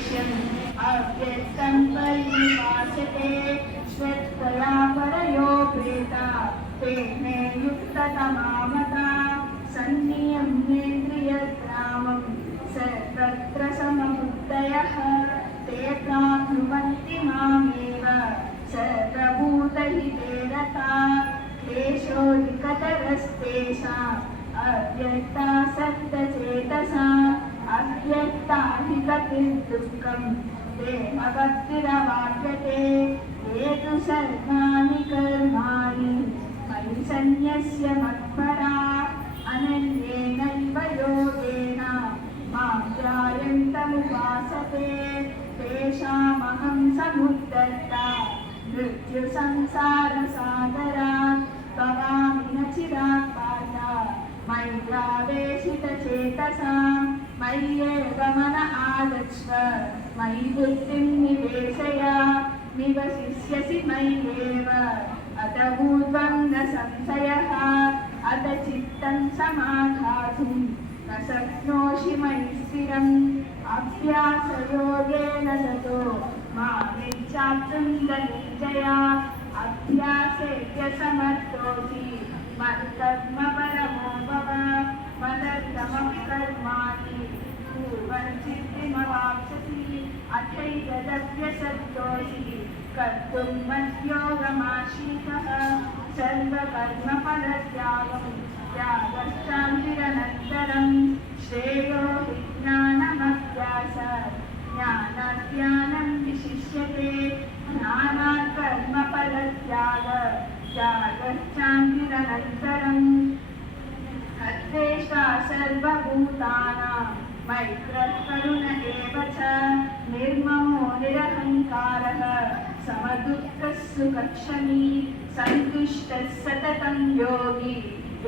देश्यम् अव्यक्तं पर्युपासते श्रद्धया परयो प्रेता तेने युक्ततमामता सन्नियम्येन्द्रियग्रामं सर्वत्र समबुद्धयः ते प्राप्नुवन्ति मामेव सर्वभूतहिते रताः क्लेशोऽधिकतरस्तेषाम् अव्यक्तासक्तचेतसाम् अव्यक्ताधिगतिर्दुःखम् देहभक्तिरवाप्यते ये तु सर्वाणि कर्माणि मयि सन्न्यस्य मत्पराः अनन्येनैव योगेन मां ध्यायन्तमुपासते तेषामहं समुद्धर्ता मृत्युसंसारसागरात् भवामि न चिरात् पार्थ मय्यावेशितचेतसां मय्येव मन आगच्छ मयि बुद्धिं निवेशय निवसिष्यसि मय्येव अत ऊर्ध्वं न संशयः अत चित्तं समाधातुं न शक्नोषि मयि स्थिरम् अभ्यासयोगेन ततो मामिच्छाप्तुं धनञ्जया अभ्यासेऽप्यसमर्थोऽसि मत्कर्मपरमो भव मदर्थमपि कर्माणि कुर्वन् सिद्धिमवाप्स्यसि अथैतदभ्यसक्तोऽसि कर्तुं मद्योगमाश्रितः सर्वकर्मफलत्यागं त्यागश्चान्तिरनन्तरं श्रेयो हि ज्ञानमभ्यासात् ज्ञानात् ज्ञानं विशिष्यते ज्ञानात् कर्मफलत्याग त्यागश्चान्तिरनन्तरम् अद्वेष्टा सर्वभूतानां मैत्रः करुण एव च निर्ममो निरहङ्कारः समदुःखः सुखक्षमी सन्तुष्टः सततं योगी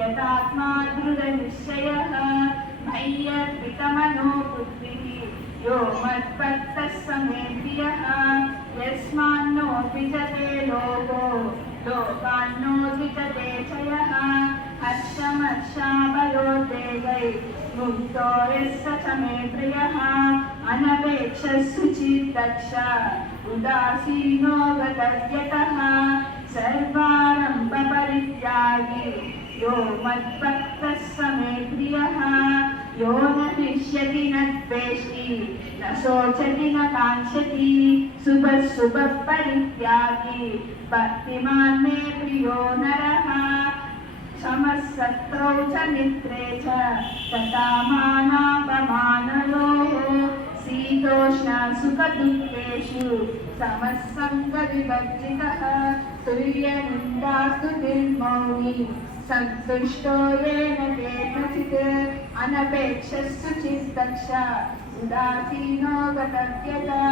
यतात्मा दृढनिश्चयः मय्यर्पितमनो बुद्धिः यो मद्भक्तः स मे प्रियः यस्मान्नो विजते लोको लोकान्नो विजते च यः हर्षमर्षाबलोद्वेगै मुक्तो यः स मे प्रियः अनपेक्षः शुचिर्दक्ष उदासीनो गतव्यतः सर्वारम्भपरित्यागी यो मद्भक्तः स मे प्रियः यो न हृष्यति न द्वेष्टि न शोचति न काङ्क्षति शुभः परित्यागी भक्तिमान् मे प्रियो नरः क्षमः शत्रौ च मित्रे च तथा मानापमानयोः शीतोष्ण सुखदुःखेषु समः सङ्गविवर्जितः तुल्यनिन्दास्तुतिर्मौनी सन्तुष्टो येन केनचित् अनपेक्षः शुचिर्दक्ष उदासीनो गतव्यता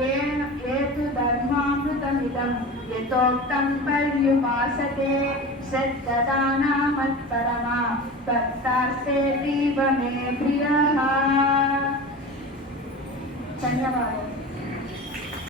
ये तु धर्मामृतमिदं यथोक्तं पर्युपासते श्रद्धदाना मत्परमा भक्तास्तेऽतीव मे प्रियः। धन्यवादः।